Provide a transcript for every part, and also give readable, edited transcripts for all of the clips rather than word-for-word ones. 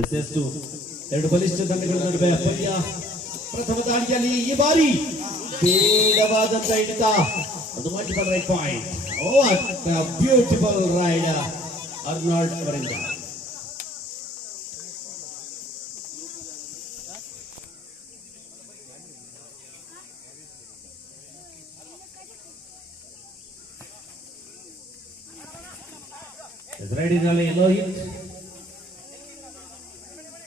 S2 ಎರಡು ಬಲಿಷ್ಠ ತಂಡಗಳ ನಡುವೆ ಪಂದ್ಯ. ಪ್ರಥಮ ದಾಳಿಯಲ್ಲಿ ಈ ಬಾರಿ ಬೇಡವಾದಂತ ಹಿಡಿತ, ಅದು multiple right point. Beautiful raid Arnold ಅವರಿಂದ. ರೈಡಿನಲ್ಲಿ ಲೋಹಿತ್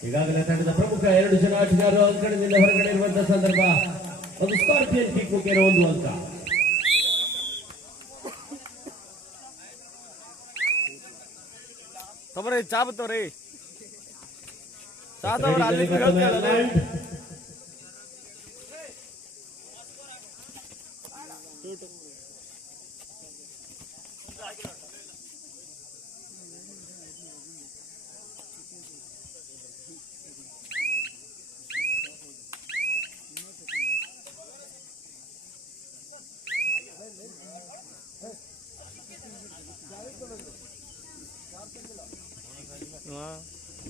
ಈಗಾಗಲೇ ತಂಡದ ಪ್ರಮುಖ 2 ಜನ ಆಟಗಾರರು ಅಂಕಣದಿಂದ ಹೊರಗಡೆ ಇರುವಂತಹ ಸಂದರ್ಭ. ಒಂದು ಸ್ಕಾರ್ಪಿಯನ್ ಕಿಕ್ ಮುಖೇನ 1 ಅಂಕ. ತಮರೇ ಚಾಬತ್ತವ್ರಿ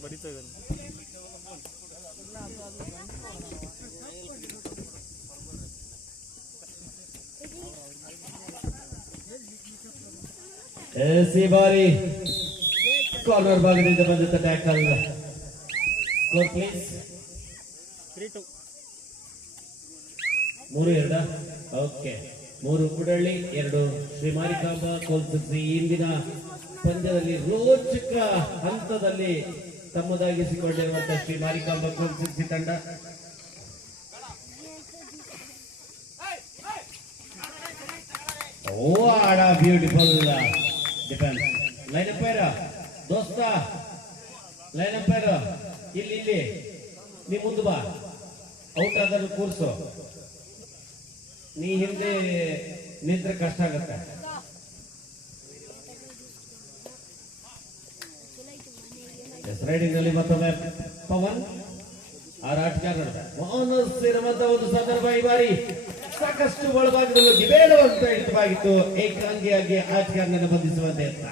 ಬಡಿತಾ ಇದ್ದಾನೆ. ಈ ಬಾರಿ ಕಾರ್ನರ್ ಭಾಗದಿಂದ ಬಂದಂತ tackle. Score please 3-2. Okay, 3 Kudalli 2 Shri Marikamba ಕೋಲ್ಸಿಸಿ ಇಂದಿನ ಪಂದ್ಯದಲ್ಲಿ ರೋಚಕ ಹಂತದಲ್ಲಿ ತಮ್ಮದಾಗಿಸಿಕೊಂಡಿರುವಂತಹ ಶ್ರೀ ಮಾರಿಕಾಂಬಾ ಕೋಲ್ಸಿಸಿ ತಂಡ. What a beautiful defence. Line umpire ದೋಸ್ತ, ಲೈನ್ ಅಂಪೈರ್ ಇಲ್ಲಿ ನೀ ಮುಂದೆ ಬಾ, ಔಟ್ ಆದರೂ ಕೂರ್ಸು, ನೀ ಹಿಂದೆ ನಿಂತ್ರೆ ಕಷ್ಟ ಆಗತ್ತೆ. ರೈಡಿಂಗ್ ನಲ್ಲಿ ಮತ್ತೊಮ್ಮೆ ಪವನ್ ಆಟಗಾರ ಇರುವಂತಹ ಒಂದು ಸಂದರ್ಭ. ಈ ಬಾರಿ ಸಾಕಷ್ಟು ಒಳಭಾಗದಲ್ಲೂ ಬೇಡವಂತ ಹಿಡಿತವಾಗಿತ್ತು. ಏಕಾಂಗಿಯಾಗಿ ಆಟಗಾರನನ್ನು ಬಂಧಿಸುವಂತೆ ಅಂತ.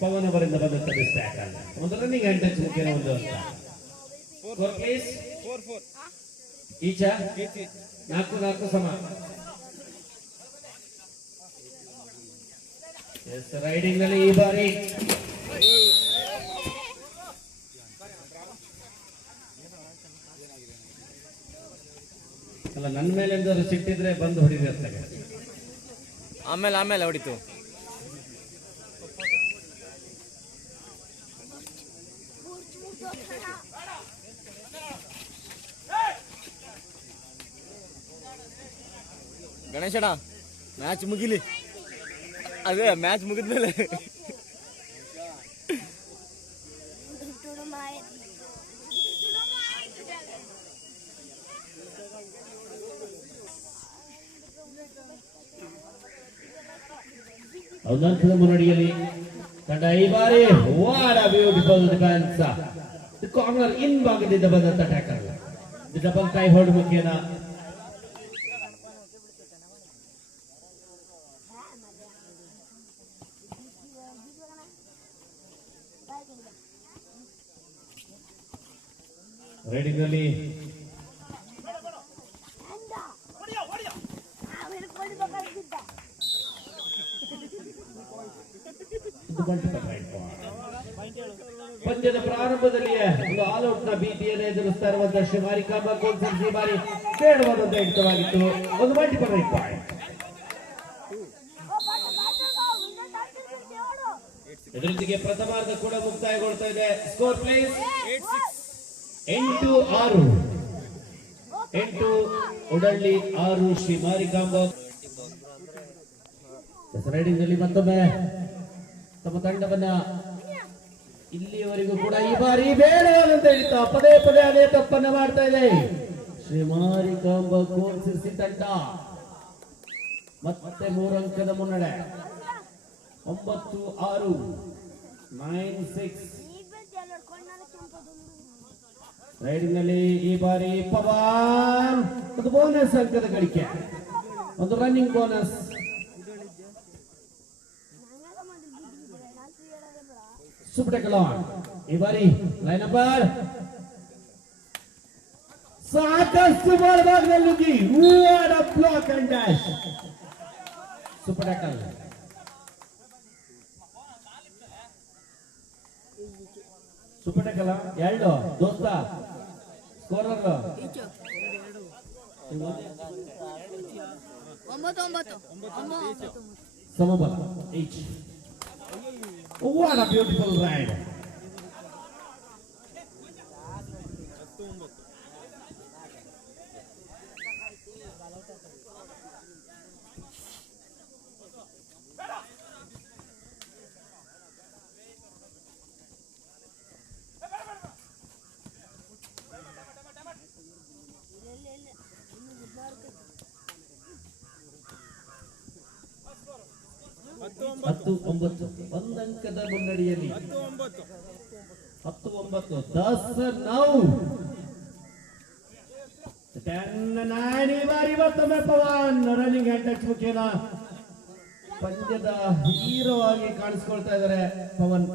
ಪವನ್ ಅವರಿಂದ ಬಂದಂತ ಟ್ಯಾಕಲ್. ಒಂದು ರನ್ನಿಂಗ್ ಹ್ಯಾಂಡ್ ಟಚ್ ಮುಖೇನ 1 ಅಂಕ. ಸ್ಕೋರ್ ಪ್ಲೀಸ್ 4-4 ಈಚ 4-4 ಸಮ. ರೈಡಿಂಗ್ ನಲ್ಲಿ ಈ ಬಾರಿ ಅಲ್ಲ, ನನ್ನ ಮೇಲೆ ಎಂದಾದ್ರು ಸಿಟ್ಟಿದ್ರೆ ಬಂದು ಹೊಡಿದಿರ್ತಾರೆ. ಆಮೇಲೆ ಹೊಡಿತು. ಗಣೇಶಣ್ಣ ಮ್ಯಾಚ್ ಮುಗಿಲಿ, ಅದೇ ಮ್ಯಾಚ್ ಮುಗಿದ್ಮೇಲೆ ಔದಂತದ ಮುನ್ನಡೆಯಲ್ಲಿ ತಂಡ ಈ ಬಾರಿ what a beautiful defence. Corner in ಭಾಗದಿಂದ ಬಂದಂತ ಟ್ಯಾಕಲ್. ಡಬಲ್ ಟೈ ಹೋಲ್ಡ್ ಮುಖೇನ ರೈಡಿಂಗ್ ನಲ್ಲಿ ಪಂದ್ಯದ ಪ್ರಾರಂಭದಲ್ಲಿಯೇ ಒಂದು ಆಲ್ಔಟ್ ನ ಭೀತಿಯನ್ನು ಎದುರಿಸ್ತಾ ಇರುವಂತಹ ಶ್ರೀ ಮಾರಿಕಾಂಬಾ ಕೋಲ್ಸಿಸಿ ಈ ಬಾರಿ ಬೇಡವಾದಂತ ಹಿಡಿತವಾಗಿತ್ತು. ಒಂದು ಮಲ್ಟಿಪಲ್ ರೈಟ್ ಪಾಯಿಂಟ್. ಇದರೊಂದಿಗೆ ಪ್ರಥಮಾರ್ಧ ಕೂಡ ಮುಕ್ತಾಯಗೊಳ್ತಾ ಇದೆ. Score please 8-6. 8 ಉಡಳ್ಳಿ 6 Shri Marikamba. Riding ನಲ್ಲಿ ಮತ್ತೊಮ್ಮೆ ತಮ್ಮ ತಂಡವನ್ನ ಇಲ್ಲಿಯವರೆಗೂ ಕೂಡ ಈ ಬಾರಿ ಬೇಡವಾದಂತ ಹಿಡಿತ, ಪದೇ ಅದೇ ತಪ್ಪನ್ನ ಮಾಡ್ತಾ ಇದೆ ಶ್ರೀ ಮಾರಿಕಾಂಬಾ ಕೋಲ್ಸಿಸಿ ತಂಡ. ಮತ್ತೆ 3 ಅಂಕದ ಮುನ್ನಡೆ. 9-6 9-6. ರೈಡಿನಲ್ಲಿ ಈ ಬಾರಿ ಪವನ್ ಒಂದು ಬೋನಸ್ ಅಂಕದ ಗಳಿಕೆ, ಒಂದು ರನ್ನಿಂಗ್ ಬೋನಸ್. ಸೂಪರ್ ಟ್ಯಾಕಲ್ ಈ ಬಾರಿ ಲೈನ್ ನಂಬರ್ ಸಾಕಷ್ಟು ಬಾಲ್ ಭಾಗದಲ್ಲಿ ನುಗ್ಗಿ block and dash. Super tackle. Super tackle ಎರಡು ದೋಸ್ತ ಸ್ಕೋರರ್ ಸಮಬಲ each. What a beautiful ride. ಹತ್ತು ಒಂಬತ್ತು ಒಂದಂಕದ ಮುನ್ನಡೆಯಲ್ಲಿ 10-9 10-9 ಈ ಬಾರಿ ಮತ್ತೊಮ್ಮೆ ಪವನ್ ರನ್ನಿಂಗ್ ಹ್ಯಾಂಡ್ ಟಚ್ ಮುಖೇನ ಪಂದ್ಯದ ಹೀರೋ ಆಗಿ ಕಾಣಿಸ್ಕೊಳ್ತಾ ಇದ್ದಾರೆ ಪವನ್.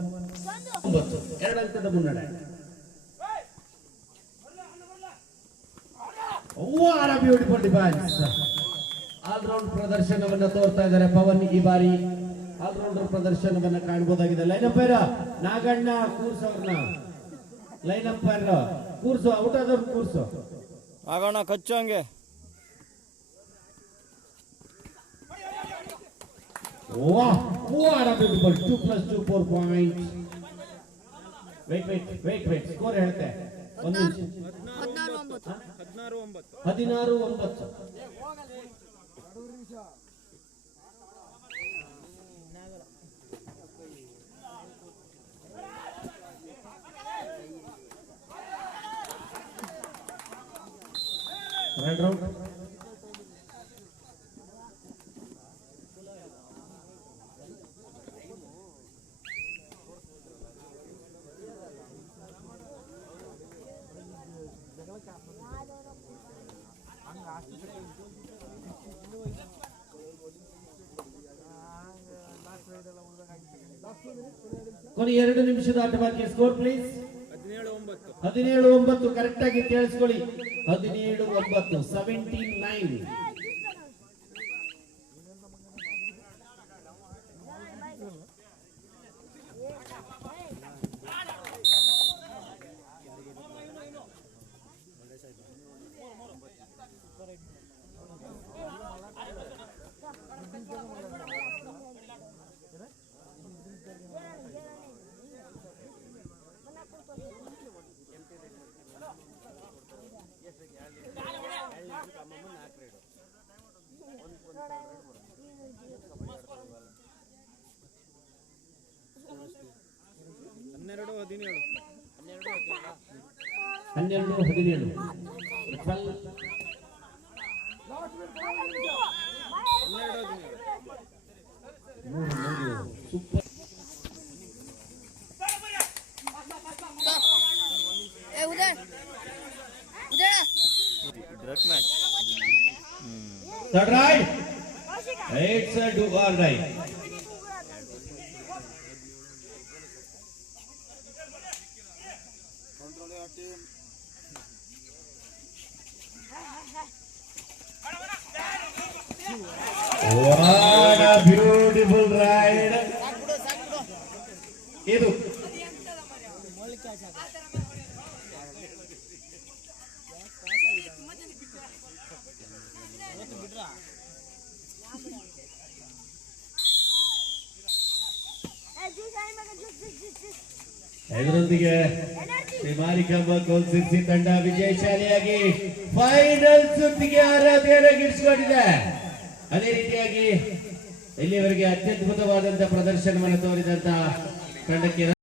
9 2 ಅಂಕದ ಮುನ್ನಡೆ. What a beautiful defense. All round ಪ್ರದರ್ಶನವನ್ನ ತೋರ್ತಾ ಇದ್ದಾರೆ ಪವನ್. ಈ ಬಾರಿ ಆಲ್ರೌಂಡರ್ ಪ್ರದರ್ಶನವನ್ನ ಕಾಣಬಹುದಾಗಿದೆ. ಲೈನ್ ಅಂಪೈರ್ ನಾಗಣ್ಣ ಕೂರ್ಸು ಅವ್ರನ್ನ. ಲೈನ್ ಅಂಪೈರ್ ಕೂರ್ಸು, ಔಟ್ ಆದವ್ರು ಕೂರ್ಸು. ಆಗೋಣ ಕಚ್ಚು ಹಂಗೆ. What a beautiful 2 + 2 4 points. Wait. Score ಹೇಳುತ್ತೆ. 16-9. Right round. ಕೊನೆ 2 ನಿಮಿಷದ ಆಟ ಬಾಕಿ. Score please. 17-9 ಕರೆಕ್ಟ್ ಆಗಿ ಕೇಳಿಸ್ಕೊಳ್ಳಿ. 17-9 17-9. ಹನ್ನೆರಡು 17 super. Third right. It's a do or die. What a beautiful ride. ಇದು ಇದರೊಂದಿಗೆ ಶ್ರೀ ಮಾರಿಕಾಂಬ ಗೋಲ್ಸಿರ್ಸಿ ತಂಡ ವಿಜಯಶಾಲಿಯಾಗಿ ಫೈನಲ್ ಸುತ್ತಿಗೆ ಅರ್ಹತೆಯನ್ನಿರಿಸಿಕೊಂಡಿದೆ. ಅದೇ ರೀತಿಯಾಗಿ ಇಲ್ಲಿವರೆಗೆ ಅತ್ಯದ್ಭುತವಾದಂತಹ ಪ್ರದರ್ಶನವನ್ನು ತೋರಿದಂತಹ ತಂಡಕ್ಕೆ